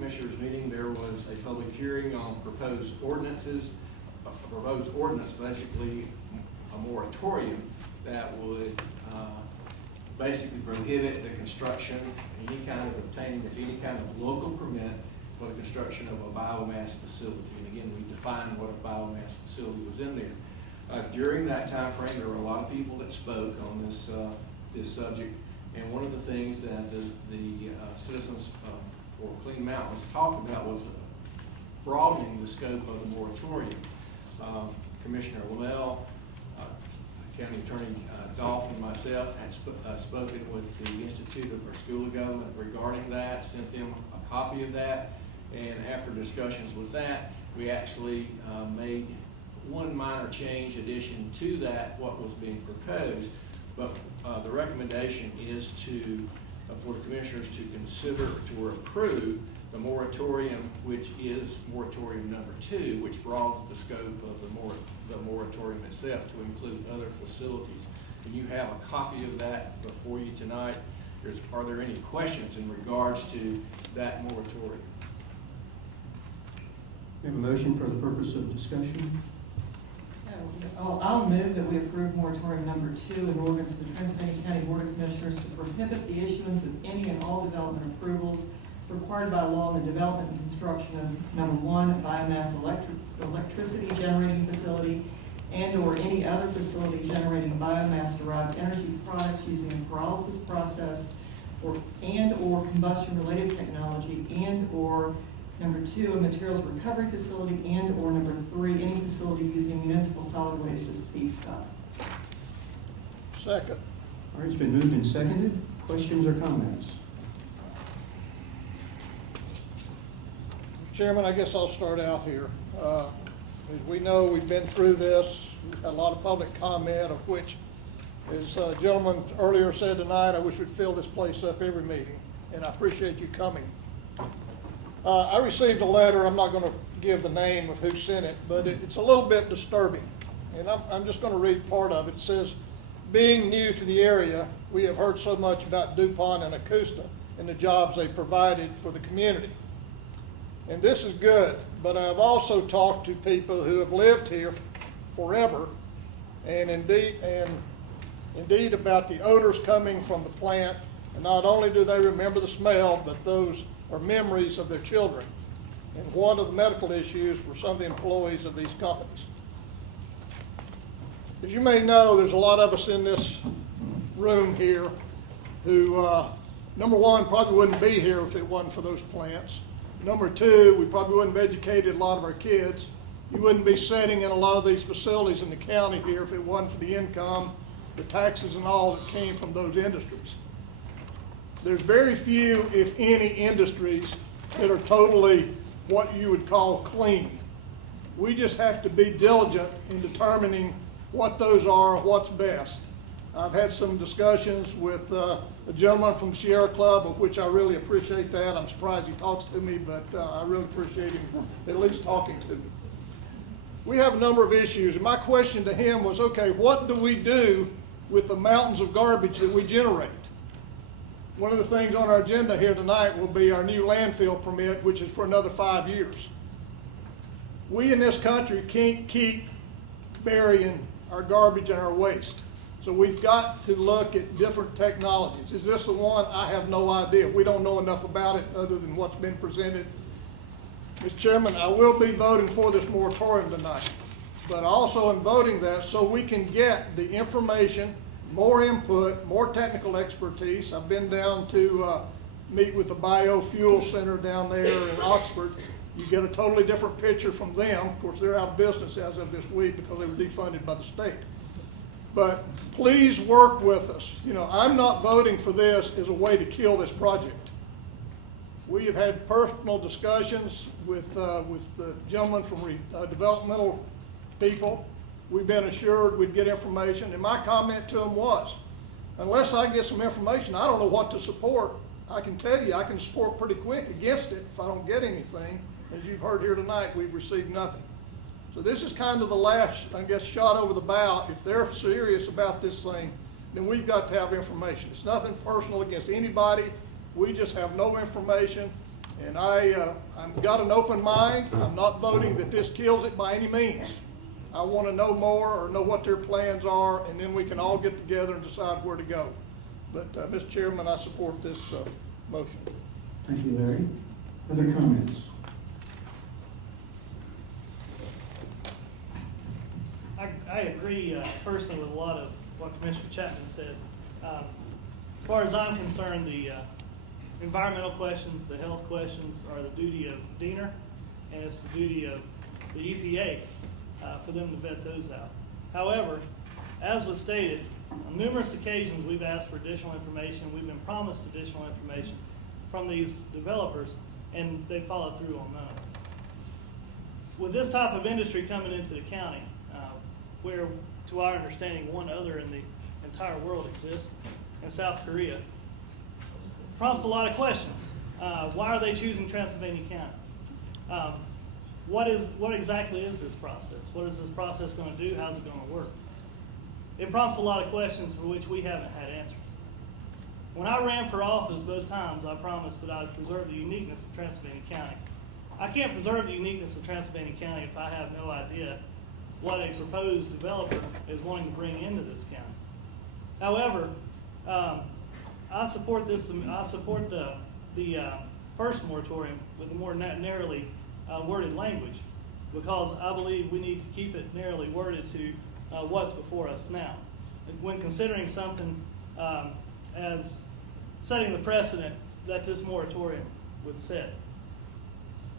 Commissioners meeting, there was a public hearing on proposed ordinances, basically a moratorium that would basically prohibit the construction, any kind of obtaining of any kind of local permit for the construction of a biomass facility. And again, we defined what a biomass facility was in there. During that time frame, there were a lot of people that spoke on this subject, and one of the things that the Citizens for Clean Mountains talked about was broadening the scope of the moratorium. Commissioner Lamell, County Attorney Dolph, and myself had spoken with the Institute of our School of Government regarding that, sent them a copy of that, and after discussions with that, we actually made one minor change addition to that, what was being proposed, but the recommendation is for the Commissioners to consider or approve the moratorium, which is moratorium number 2, which broadens the scope of the moratorium itself to include other facilities. And you have a copy of that before you tonight. Are there any questions in regards to that moratorium? We have a motion for the purpose of discussion. I'll move that we approve moratorium number 2 in ordinance of the Transylvania County Board of Commissioners to prohibit the issuance of any and all development approvals required by law in the development and construction of number 1, a biomass electricity generating facility and/or any other facility generating biomass-derived energy products using a pyrolysis process and/or combustion-related technology, and/or number 2, a materials recovery facility, and/or number 3, any facility using municipal solid waste as feedstock. Second. All right, it's been moved and seconded. Questions or comments? Chairman, I guess I'll start out here. As we know, we've been through this. We've had a lot of public comment, of which, as a gentleman earlier said tonight, I wish we'd fill this place up every meeting, and I appreciate you coming. I received a letter. I'm not going to give the name of who sent it, but it's a little bit disturbing, and I'm just going to read part of it. It says, being new to the area, we have heard so much about DuPont and Acosta and the jobs they provided for the community. And this is good, but I've also talked to people who have lived here forever, and indeed about the odors coming from the plant. And not only do they remember the smell, but those are memories of their children and what are the medical issues for some of the employees of these companies. As you may know, there's a lot of us in this room here who, number 1, probably wouldn't be here if it wasn't for those plants. Number 2, we probably wouldn't have educated a lot of our kids. You wouldn't be sitting in a lot of these facilities in the county here if it wasn't for the income, the taxes and all that came from those industries. There's very few, if any, industries that are totally what you would call clean. We just have to be diligent in determining what those are, what's best. I've had some discussions with a gentleman from Sierra Club, of which I really appreciate that. I'm surprised he talks to me, but I really appreciate him at least talking to me. We have a number of issues, and my question to him was, okay, what do we do with the mountains of garbage that we generate? One of the things on our agenda here tonight will be our new landfill permit, which is for another 5 years. We in this country can't keep burying our garbage and our waste. So we've got to look at different technologies. Is this the one? I have no idea. We don't know enough about it other than what's been presented. Mr. Chairman, I will be voting for this moratorium tonight, but also am voting that so we can get the information, more input, more technical expertise. I've been down to meet with the Biofuel Center down there in Oxford. You get a totally different picture from them. Of course, they're out of business as of this week because they were defunded by the state. But please work with us. You know, I'm not voting for this as a way to kill this project. We have had personal discussions with the gentleman from developmental people. We've been assured we'd get information, and my comment to him was, unless I get some information, I don't know what to support. I can tell you I can support pretty quick against it if I don't get anything. As you've heard here tonight, we've received nothing. So this is kind of the last, I guess, shot over the bow. If they're serious about this thing, then we've got to have information. It's nothing personal against anybody. We just have no information, And I've got an open mind. I'm not voting that this kills it by any means. I want to know more or know what their plans are, and then we can all get together and decide where to go. But, Mr. Chairman, I support this motion. Thank you, Larry. Other comments? I agree personally with a lot of what Commissioner Chapman said. As far as I'm concerned, the environmental questions, the health questions are the duty of DENR, and it's the duty of the EPA for them to vet those out. However, as was stated, on numerous occasions we've asked for additional information, we've been promised additional information from these developers, and they follow through on none of it. With this type of industry coming into the county, where, to our understanding, one other in the entire world exists, in South Korea, prompts a lot of questions. Why are they choosing Transylvania County? What exactly is this process? What is this process going to do? How's it going to work? It prompts a lot of questions for which we haven't had answers. When I ran for office, both times I promised that I would preserve the uniqueness of Transylvania County. I can't preserve the uniqueness of Transylvania County if I have no idea what a proposed developer is wanting to bring into this county. However, I support this. I support the first moratorium with a more narrowly worded language, because I believe we need to keep it narrowly worded to what's before us now. When considering something as setting the precedent that this moratorium would set.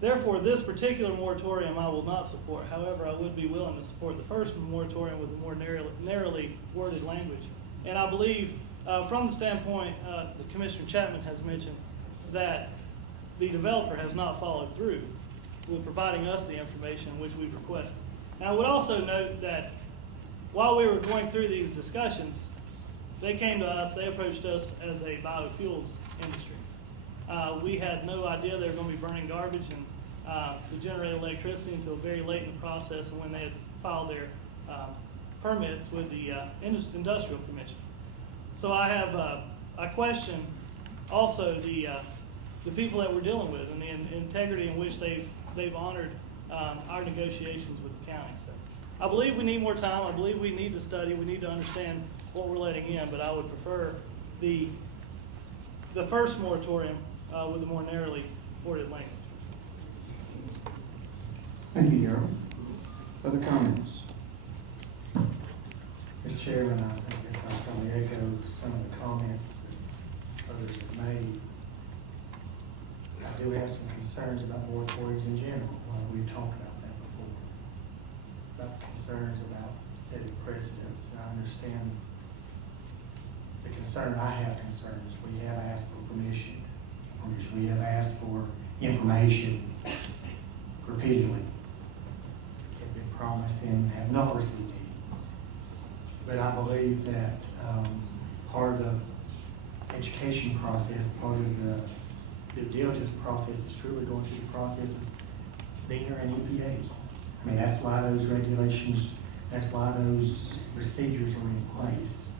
Therefore, this particular moratorium I will not support. However, I would be willing to support the first moratorium with a more narrowly worded language. And I believe, from the standpoint that Commissioner Chapman has mentioned, that the developer has not followed through with providing us the information which we've requested. And I would also note that while we were going through these discussions, they came to us, they approached us as a biofuels industry. We had no idea they were going to be burning garbage and to generate electricity until very late in the process, and when they had filed their permits with the Industrial Commission. So I question also the people that we're dealing with and the integrity in which they've honored our negotiations with the county. So I believe we need more time. I believe we need to study. We need to understand what we're letting in, but I would prefer the first moratorium with a more narrowly worded language. Thank you, Darrell. Other comments? Mr. Chairman, I guess I'll probably echo some of the comments that others have made. I do have some concerns about moratoriums in general. We've talked about that before. About concerns about setting precedents. And I understand the concern. I have concerns. We have asked for permission. We have asked for information repeatedly. Have been promised and have not received it. But I believe that part of the education process, part of the due diligence process is truly going through the process of DENR and EPA. I mean, that's why those regulations, that's why those procedures are in place.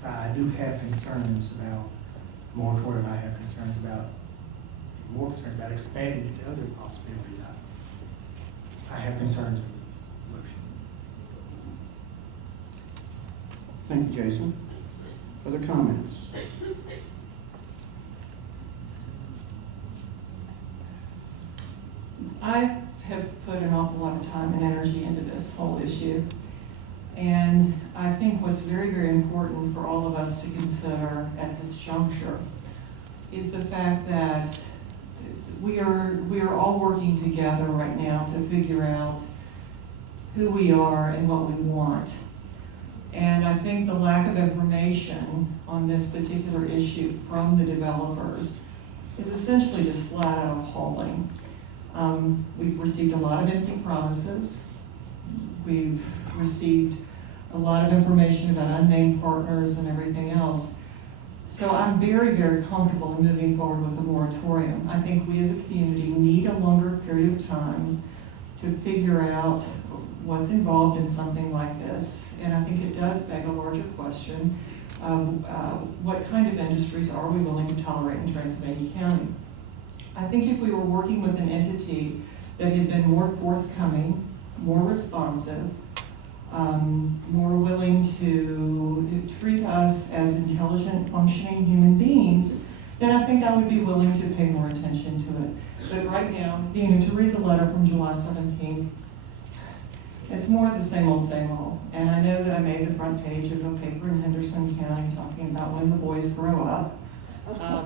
So I do have concerns about moratorium. I have concerns about, more concerns about expanding it to other possibilities. I have concerns with this motion. Thank you, Jason. Other comments? I have put an awful lot of time and energy into this whole issue. And I think what's very, very important for all of us to consider at this juncture is the fact that we are all working together right now to figure out who we are and what we want. And I think the lack of information on this particular issue from the developers is essentially just flat out appalling. We've received a lot of empty promises. We've received a lot of information about unnamed partners and everything else. So I'm very, very comfortable in moving forward with a moratorium. I think we as a community need a longer period of time to figure out what's involved in something like this. And I think it does beg a larger question of what kind of industries are we willing to tolerate in Transylvania County? I think if we were working with an entity that had been more forthcoming, more responsive, more willing to treat us as intelligent, functioning human beings, then I think I would be willing to pay more attention to it. But right now, to read the letter from July 17th, it's more of the same old, And I know that I made the front page of a paper in Henderson County talking about when the boys grow up. Well,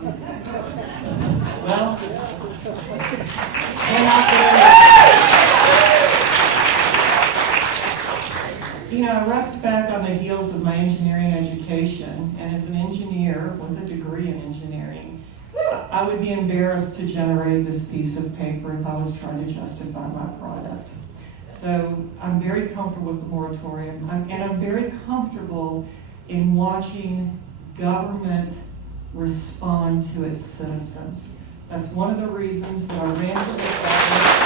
I rest back on the heels of my engineering education, and as an engineer with a degree in engineering, I would be embarrassed to generate this piece of paper if I was trying to justify my product. So I'm very comfortable with the moratorium, and I'm very comfortable in watching government respond to its citizens. That's one of the reasons that I ran for this office.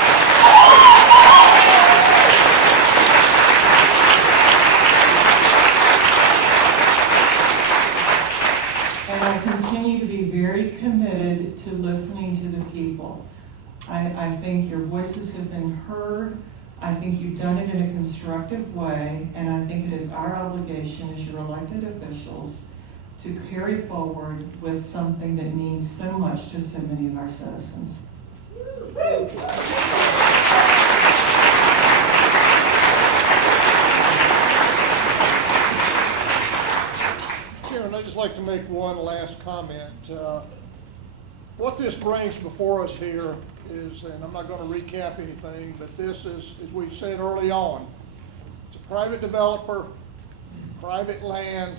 And I continue to be very committed to listening to the people. I think your voices have been heard. I think you've done it in a constructive way, and I think it is our obligation as your elected officials to carry forward with something that means so much to so many of our citizens. Chairman, I'd just like to make one last comment. What this brings before us here is, and I'm not going to recap anything, but this is, as we've said early on, it's a private developer, private land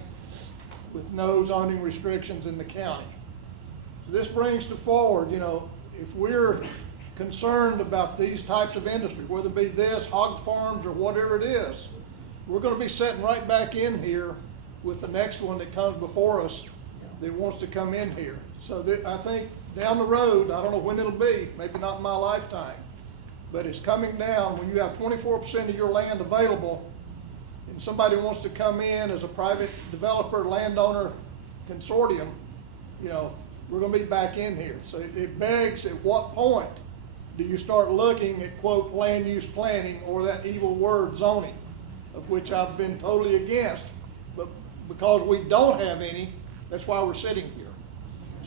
with no zoning restrictions in the county. This brings to forward, if we're concerned about these types of industries, whether it be this, hog farms, or whatever it is, we're going to be sitting right back in here with the next one that comes before us that wants to come in here. So I think down the road, I don't know when it'll be, maybe not in my lifetime, but it's coming down when you have 24% of your land available and somebody wants to come in as a private developer, landowner consortium, we're going to be back in here. So it begs, at what point do you start looking at, quote, land use planning, or that evil word zoning, of which I've been totally against, but because we don't have any, that's why we're sitting here.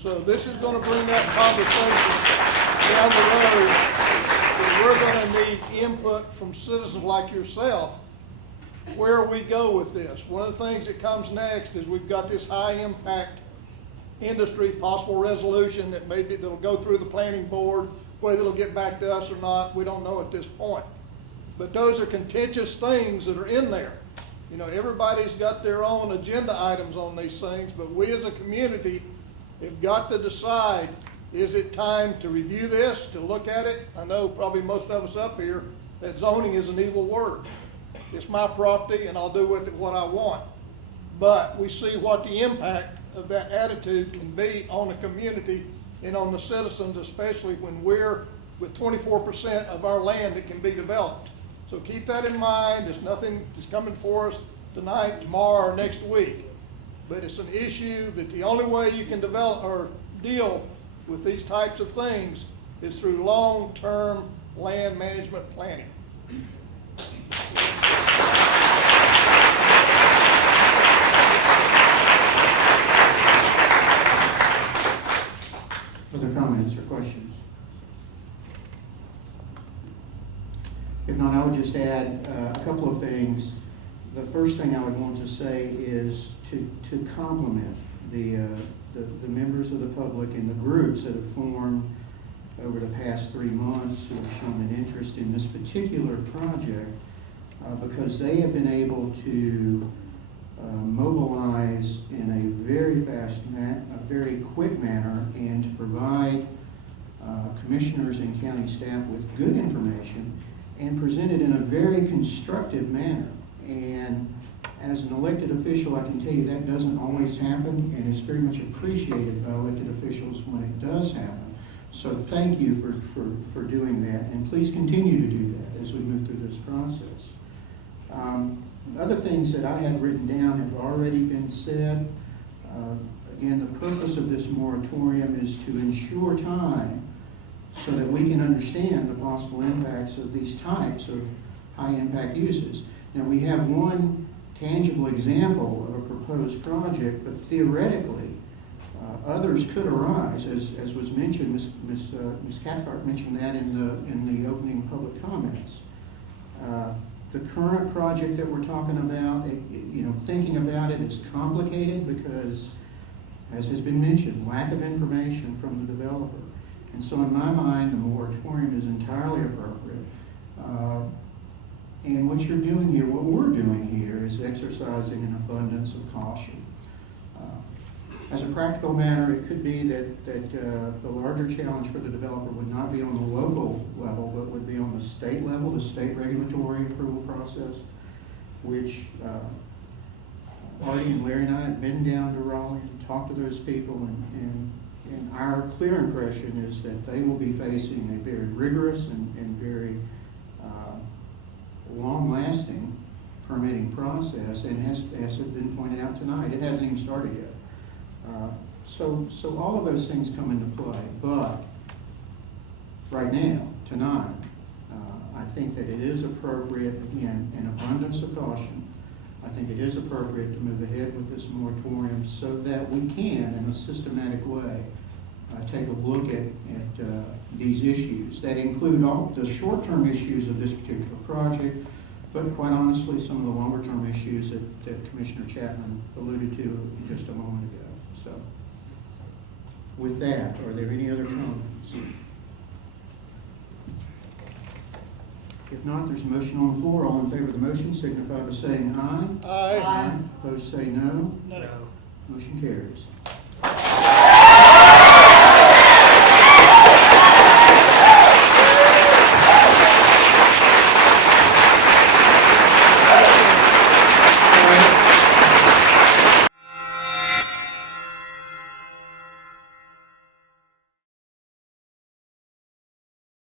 So this is going to bring that conversation down the road, that we're going to need input from citizens like yourself, where we go with this. One of the things that comes next is we've got this high impact industry possible resolution that that'll go through the planning board. Whether it'll get back to us or not, we don't know at this point. But those are contentious things that are in there. Everybody's got their own agenda items on these things, but we as a community have got to decide, is it time to review this, to look at it? I know probably most of us up here that zoning is an evil word. It's my property and I'll do with it what I want. But we see what the impact of that attitude can be on the community and on the citizens, especially when we're with 24% of our land that can be developed. So keep that in mind. There's nothing that's coming for us tonight, tomorrow, or next week. But it's an issue that the only way you can develop or deal with these types of things is through long-term land management planning. Other comments or questions? If not, I would just add a couple of things. The first thing I would want to say is to compliment the members of the public and the groups that have formed over the past 3 months who have shown an interest in this particular project, because they have been able to mobilize in a very very quick manner, and to provide commissioners and county staff with good information and present it in a very constructive manner. And as an elected official, I can tell you that doesn't always happen, and it's very much appreciated by elected officials when it does happen. So thank you for doing that, and please continue to do that as we move through this process. Other things that I had written down have already been said. Again, the purpose of this moratorium is to ensure time so that we can understand the possible impacts of these types of high-impact uses. Now, we have one tangible example of a proposed project, but theoretically, others could arise, as was mentioned. Ms. Cathcart mentioned that in the opening public comments. The current project that we're talking about, thinking about it is complicated because, as has been mentioned, lack of information from the developer. And so in my mind, the moratorium is entirely appropriate. And what you're doing here, what we're doing here, is exercising an abundance of caution. As a practical matter, it could be that the larger challenge for the developer would not be on the local level, but would be on the state level, the state regulatory approval process, which Artie and Larry and I have been down to Raleigh and talked to those people, and our clear impression is that they will be facing a very rigorous and very long-lasting permitting process, and as has been pointed out tonight, it hasn't even started yet. So all of those things come into play, but right now, tonight, I think that it is appropriate, again, an abundance of caution. I think it is appropriate to move ahead with this moratorium so that we can, in a systematic way, take a look at these issues that include all the short-term issues of this particular project, but quite honestly, some of the longer-term issues that Commissioner Chapman alluded to just a moment ago. So, with that, are there any other comments? If not, there's a motion on the floor. All in favor of the motion signify by saying aye. Aye. Aye. Opposed, say no. No. Motion carries.